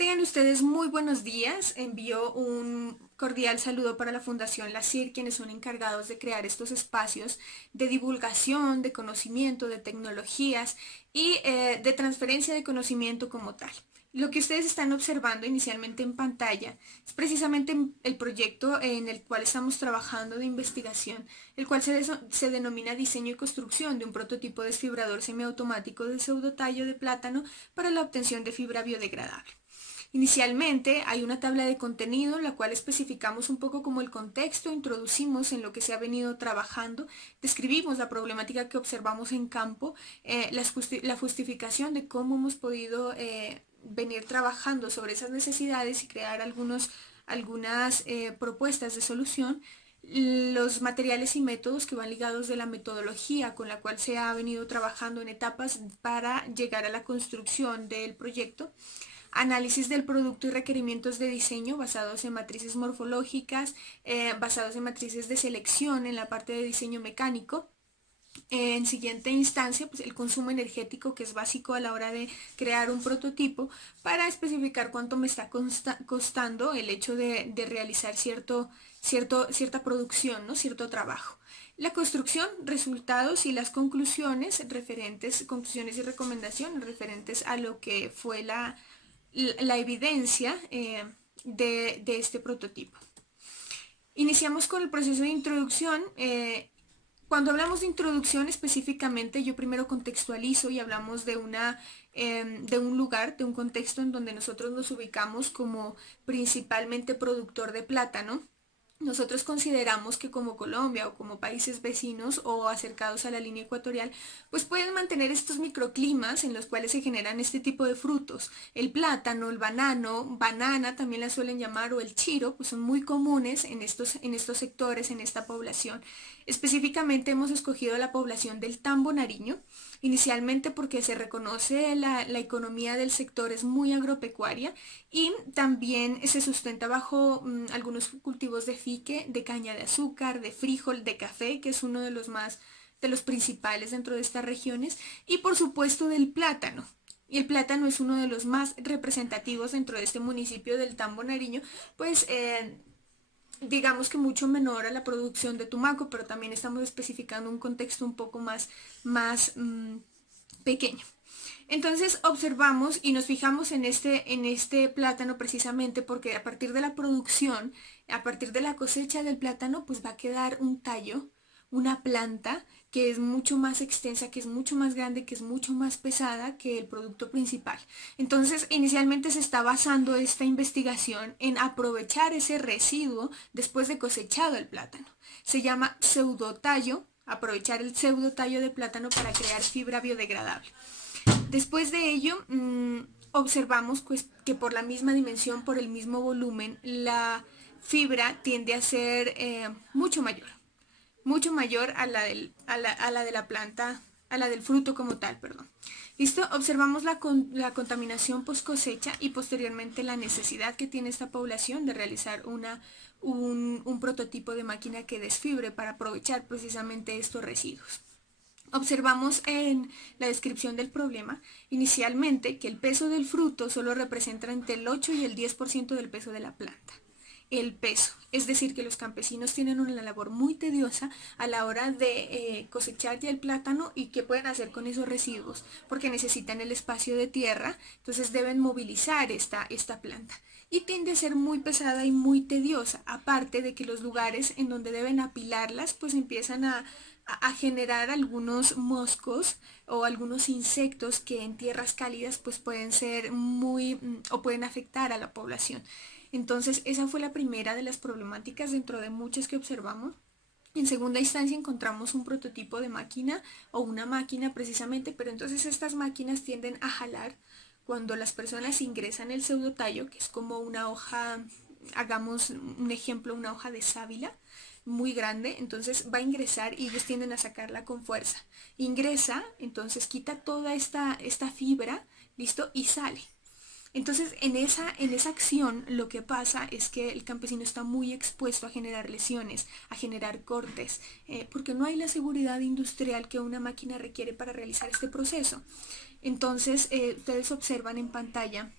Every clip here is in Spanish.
Tengan ustedes muy buenos días. Envío un cordial saludo para la Fundación La CIR, quienes son encargados de crear estos espacios de divulgación, de conocimiento, de tecnologías y de transferencia de conocimiento como tal. Lo que ustedes están observando inicialmente en pantalla es precisamente el proyecto en el cual estamos trabajando de investigación, el cual se denomina diseño y construcción de un prototipo desfibrador semiautomático de pseudotallo de plátano para la obtención de fibra biodegradable. Inicialmente hay una tabla de contenido en la cual especificamos un poco como el contexto, introducimos en lo que se ha venido trabajando, describimos la problemática que observamos en campo, la justificación de cómo hemos podido venir trabajando sobre esas necesidades y crear algunas propuestas de solución, los materiales y métodos que van ligados de la metodología con la cual se ha venido trabajando en etapas para llegar a la construcción del proyecto, análisis del producto y requerimientos de diseño basados en matrices morfológicas, basados en matrices de selección en la parte de diseño mecánico. En siguiente instancia, pues el consumo energético, que es básico a la hora de crear un prototipo, para especificar cuánto me está costando el hecho de realizar cierta producción, ¿no? Cierto trabajo. La construcción, resultados y las conclusiones conclusiones y recomendaciones referentes a lo que fue la evidencia de este prototipo. Iniciamos con el proceso de introducción. Cuando hablamos de introducción específicamente, yo primero contextualizo y hablamos de un lugar, de un contexto en donde nosotros nos ubicamos como principalmente productor de plátano. Nosotros consideramos que como Colombia o como países vecinos o acercados a la línea ecuatorial, pues pueden mantener estos microclimas en los cuales se generan este tipo de frutos. El plátano, el banano, banana también la suelen llamar, o el chiro, pues son muy comunes en estos sectores, en esta población. Específicamente hemos escogido la población del Tambo Nariño, inicialmente porque se reconoce la economía del sector es muy agropecuaria y también se sustenta bajo algunos cultivos de fique, de caña de azúcar, de frijol, de café, que es uno de los principales dentro de estas regiones, y por supuesto del plátano. Y el plátano es uno de los más representativos dentro de este municipio del Tambo Nariño, pues digamos que mucho menor a la producción de Tumaco, pero también estamos especificando un contexto un poco más pequeño. Entonces observamos y nos fijamos en este plátano precisamente porque a partir de la producción, a partir de la cosecha del plátano, pues va a quedar un tallo, una planta que es mucho más extensa, que es mucho más grande, que es mucho más pesada que el producto principal. Entonces, inicialmente se está basando esta investigación en aprovechar ese residuo después de cosechado el plátano. Se llama pseudotallo, aprovechar el pseudotallo de plátano para crear fibra biodegradable. Después de ello, observamos pues, que por la misma dimensión, por el mismo volumen, la fibra tiende a ser mucho mayor a la de la planta, a la del fruto como tal, perdón. ¿Listo? Observamos la contaminación post cosecha y posteriormente la necesidad que tiene esta población de realizar un prototipo de máquina que desfibre para aprovechar precisamente estos residuos. Observamos en la descripción del problema inicialmente que el peso del fruto solo representa entre el 8 y el 10% del peso de la planta. El peso, es decir, que los campesinos tienen una labor muy tediosa a la hora de cosechar ya el plátano y qué pueden hacer con esos residuos, porque necesitan el espacio de tierra, entonces deben movilizar esta planta. Y tiende a ser muy pesada y muy tediosa, aparte de que los lugares en donde deben apilarlas pues empiezan a generar algunos moscos o algunos insectos que en tierras cálidas pues pueden ser o pueden afectar a la población. Entonces esa fue la primera de las problemáticas dentro de muchas que observamos. En segunda instancia encontramos un prototipo de máquina o una máquina precisamente, pero entonces estas máquinas tienden a jalar cuando las personas ingresan el pseudotallo, que es como una hoja, hagamos un ejemplo, una hoja de sábila muy grande, entonces va a ingresar y ellos tienden a sacarla con fuerza. Ingresa, entonces quita toda esta fibra, listo, y sale. Entonces, en esa acción lo que pasa es que el campesino está muy expuesto a generar lesiones, a generar cortes, porque no hay la seguridad industrial que una máquina requiere para realizar este proceso. Entonces, ustedes observan en pantalla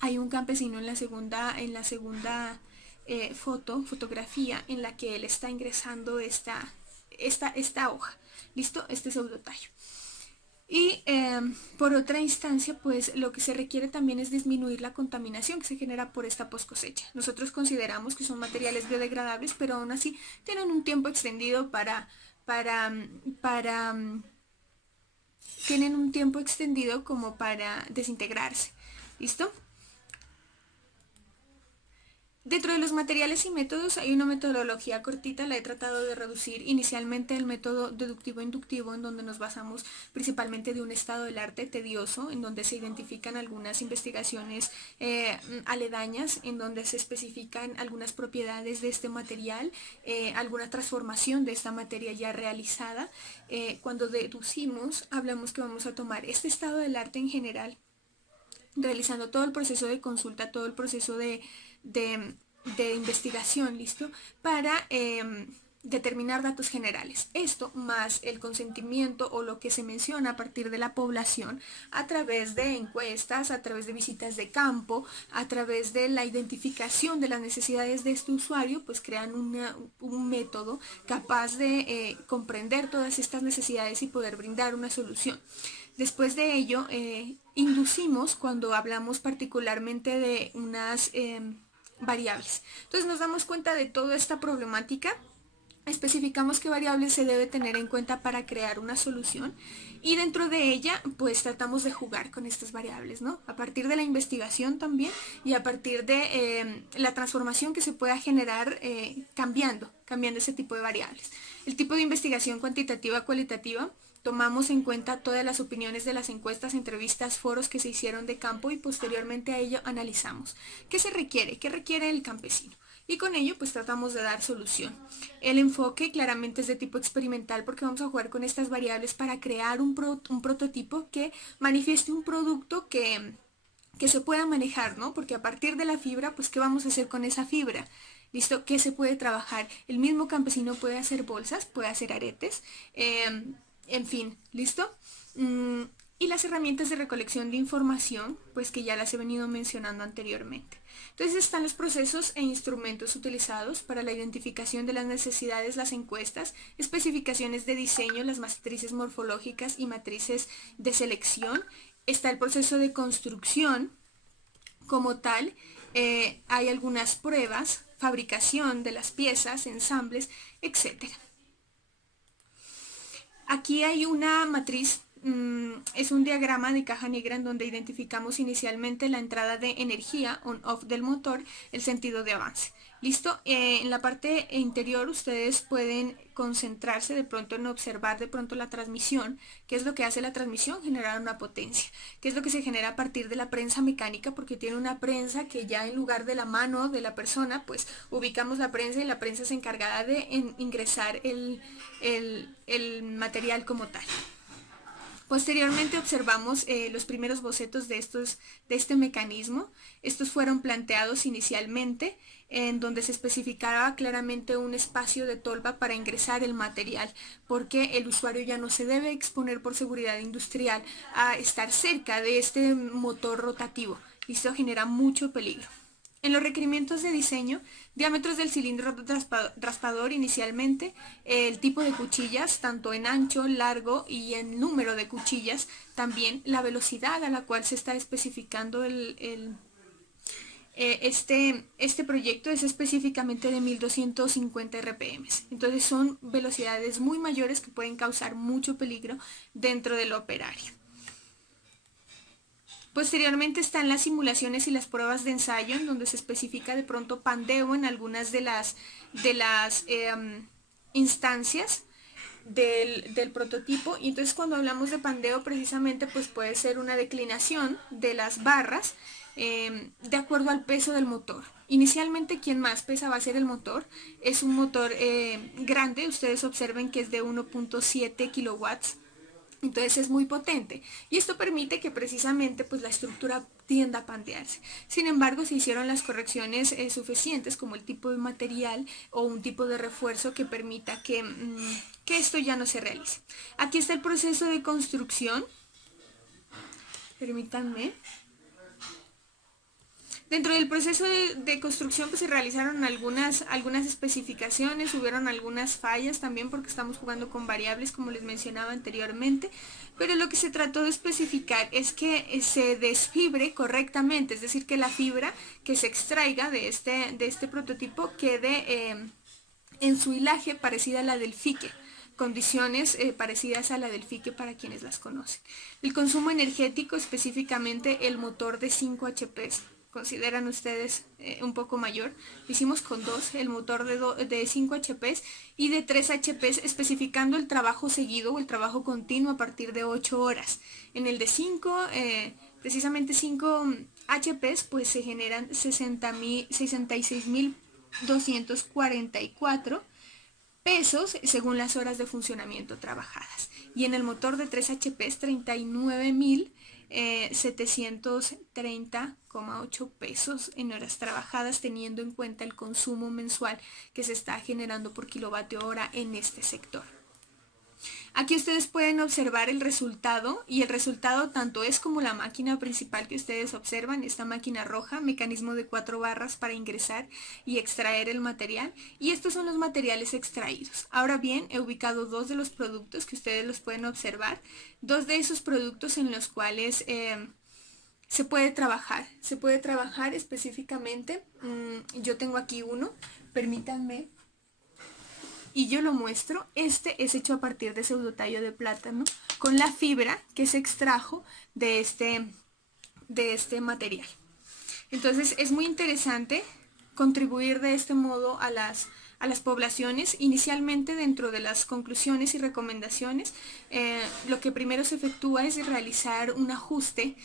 Hay un campesino en la segunda fotografía en la que él está ingresando esta hoja. ¿Listo? Este pseudotallo. Y por otra instancia, pues lo que se requiere también es disminuir la contaminación que se genera por esta post cosecha. Nosotros consideramos que son materiales biodegradables, pero aún así tienen un tiempo extendido tienen un tiempo extendido como para desintegrarse. ¿Listo? Dentro de los materiales y métodos hay una metodología cortita, la he tratado de reducir inicialmente el método deductivo-inductivo, en donde nos basamos principalmente de un estado del arte tedioso, en donde se identifican algunas investigaciones aledañas, en donde se especifican algunas propiedades de este material, alguna transformación de esta materia ya realizada. Cuando deducimos, hablamos que vamos a tomar este estado del arte en general, realizando todo el proceso de consulta, todo el proceso de investigación, ¿listo? Para determinar datos generales. Esto más el consentimiento o lo que se menciona a partir de la población a través de encuestas, a través de visitas de campo, a través de la identificación de las necesidades de este usuario, pues crean un método capaz de comprender todas estas necesidades y poder brindar una solución. Después de ello, inducimos cuando hablamos particularmente de unas variables. Entonces nos damos cuenta de toda esta problemática, especificamos qué variables se debe tener en cuenta para crear una solución y dentro de ella pues tratamos de jugar con estas variables, ¿no? A partir de la investigación también y a partir de la transformación que se pueda generar cambiando ese tipo de variables. El tipo de investigación cuantitativa, cualitativa, tomamos en cuenta todas las opiniones de las encuestas, entrevistas, foros que se hicieron de campo y posteriormente a ello analizamos qué se requiere, qué requiere el campesino. Y con ello pues tratamos de dar solución. El enfoque claramente es de tipo experimental porque vamos a jugar con estas variables para crear un prototipo que manifieste un producto que se pueda manejar, ¿no? Porque a partir de la fibra, pues ¿qué vamos a hacer con esa fibra? ¿Listo? ¿Qué se puede trabajar? El mismo campesino puede hacer bolsas, puede hacer aretes, en fin, ¿listo? Y las herramientas de recolección de información, pues que ya las he venido mencionando anteriormente. Entonces están los procesos e instrumentos utilizados para la identificación de las necesidades, las encuestas, especificaciones de diseño, las matrices morfológicas y matrices de selección. Está el proceso de construcción como tal, hay algunas pruebas, fabricación de las piezas, ensambles, etc. Aquí hay una matriz, es un diagrama de caja negra en donde identificamos inicialmente la entrada de energía on-off del motor, el sentido de avance. ¿Listo? En la parte interior ustedes pueden concentrarse de pronto en observar de pronto la transmisión. ¿Qué es lo que hace la transmisión? Generar una potencia. ¿Qué es lo que se genera a partir de la prensa mecánica? Porque tiene una prensa que ya en lugar de la mano de la persona, pues ubicamos la prensa y la prensa es encargada de ingresar el material como tal. Posteriormente observamos los primeros bocetos de este mecanismo. Estos fueron planteados inicialmente en donde se especificaba claramente un espacio de tolva para ingresar el material, porque el usuario ya no se debe exponer por seguridad industrial a estar cerca de este motor rotativo. Y esto genera mucho peligro. En los requerimientos de diseño, diámetros del cilindro raspador inicialmente, el tipo de cuchillas, tanto en ancho, largo y en número de cuchillas, también la velocidad a la cual se está especificando este proyecto es específicamente de 1250 RPM. Entonces son velocidades muy mayores que pueden causar mucho peligro dentro del operario. Posteriormente están las simulaciones y las pruebas de ensayo, en donde se especifica de pronto pandeo en algunas de las instancias del prototipo. Y entonces cuando hablamos de pandeo precisamente pues puede ser una declinación de las barras de acuerdo al peso del motor. Inicialmente quien más pesa va a ser el motor. Es un motor grande, ustedes observen que es de 1.7 kilowatts. Entonces es muy potente y esto permite que precisamente pues la estructura tienda a pandearse. Sin embargo, se hicieron las correcciones suficientes como el tipo de material o un tipo de refuerzo que permita que esto ya no se realice. Aquí está el proceso de construcción. Permítanme. Dentro del proceso de construcción pues se realizaron algunas especificaciones, hubieron algunas fallas también porque estamos jugando con variables como les mencionaba anteriormente, pero lo que se trató de especificar es que se desfibre correctamente, es decir, que la fibra que se extraiga de este prototipo quede en su hilaje parecida a la del fique, condiciones parecidas a la del fique para quienes las conocen. El consumo energético, específicamente el motor de 5 HP, consideran ustedes un poco mayor. Hicimos con dos, el motor de 5 HP y de 3 HP, especificando el trabajo seguido o el trabajo continuo a partir de 8 horas. En el de 5, precisamente 5 HP, pues se generan 66.244 pesos según las horas de funcionamiento trabajadas. Y en el motor de 3 HP 39.730,8 pesos en horas trabajadas, teniendo en cuenta el consumo mensual que se está generando por kilovatio hora en este sector. Aquí ustedes pueden observar el resultado, y el resultado tanto es como la máquina principal que ustedes observan, esta máquina roja, mecanismo de 4 barras para ingresar y extraer el material, y estos son los materiales extraídos. Ahora bien, he ubicado dos de los productos que ustedes los pueden observar, dos de esos productos en los cuales se puede trabajar específicamente. Yo tengo aquí uno, permítanme, y yo lo muestro. Este es hecho a partir de pseudotallo de plátano con la fibra que se extrajo de este material. Entonces es muy interesante contribuir de este modo a las poblaciones. Inicialmente, dentro de las conclusiones y recomendaciones, lo que primero se efectúa es realizar un ajuste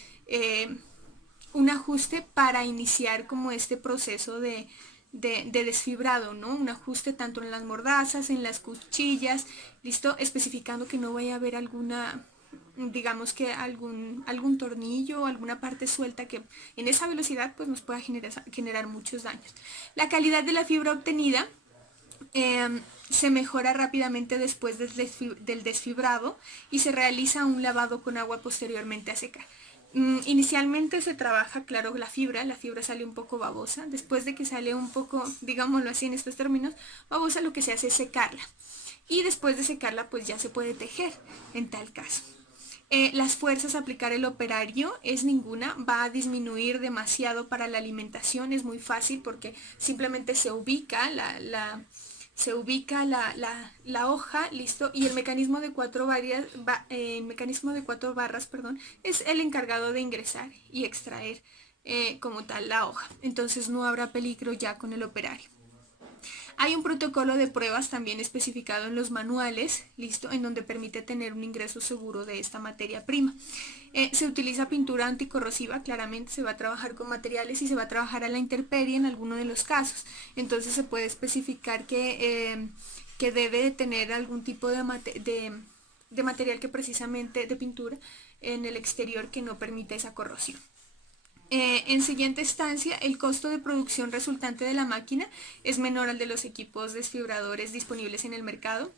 para iniciar como este proceso de desfibrado, ¿no? Un ajuste tanto en las mordazas, en las cuchillas, listo, especificando que no vaya a haber alguna, digamos que algún tornillo o alguna parte suelta que en esa velocidad pues nos pueda generar muchos daños. La calidad de la fibra obtenida se mejora rápidamente después del desfibrado y se realiza un lavado con agua posteriormente a secar. Inicialmente se trabaja, claro, la fibra sale un poco babosa. Después de que sale un poco, digámoslo así en estos términos, babosa, lo que se hace es secarla. Y después de secarla pues ya se puede tejer en tal caso. Las fuerzas a aplicar el operario es ninguna, va a disminuir demasiado para la alimentación, es muy fácil porque simplemente se ubica la hoja, listo, y el mecanismo de 4 barras, perdón, es el encargado de ingresar y extraer como tal la hoja. Entonces no habrá peligro ya con el operario. Hay un protocolo de pruebas también especificado en los manuales, listo, en donde permite tener un ingreso seguro de esta materia prima. Se utiliza pintura anticorrosiva, claramente se va a trabajar con materiales y se va a trabajar a la intemperie en alguno de los casos. Entonces se puede especificar que debe de tener algún tipo de material que precisamente de pintura en el exterior que no permita esa corrosión. En siguiente instancia, el costo de producción resultante de la máquina es menor al de los equipos desfibradores disponibles en el mercado.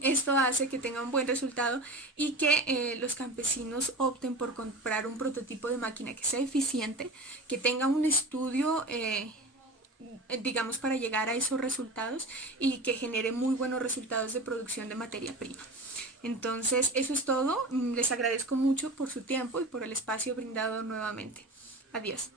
Esto hace que tenga un buen resultado y que los campesinos opten por comprar un prototipo de máquina que sea eficiente, que tenga un estudio, digamos, para llegar a esos resultados y que genere muy buenos resultados de producción de materia prima. Entonces, eso es todo. Les agradezco mucho por su tiempo y por el espacio brindado nuevamente. Adiós.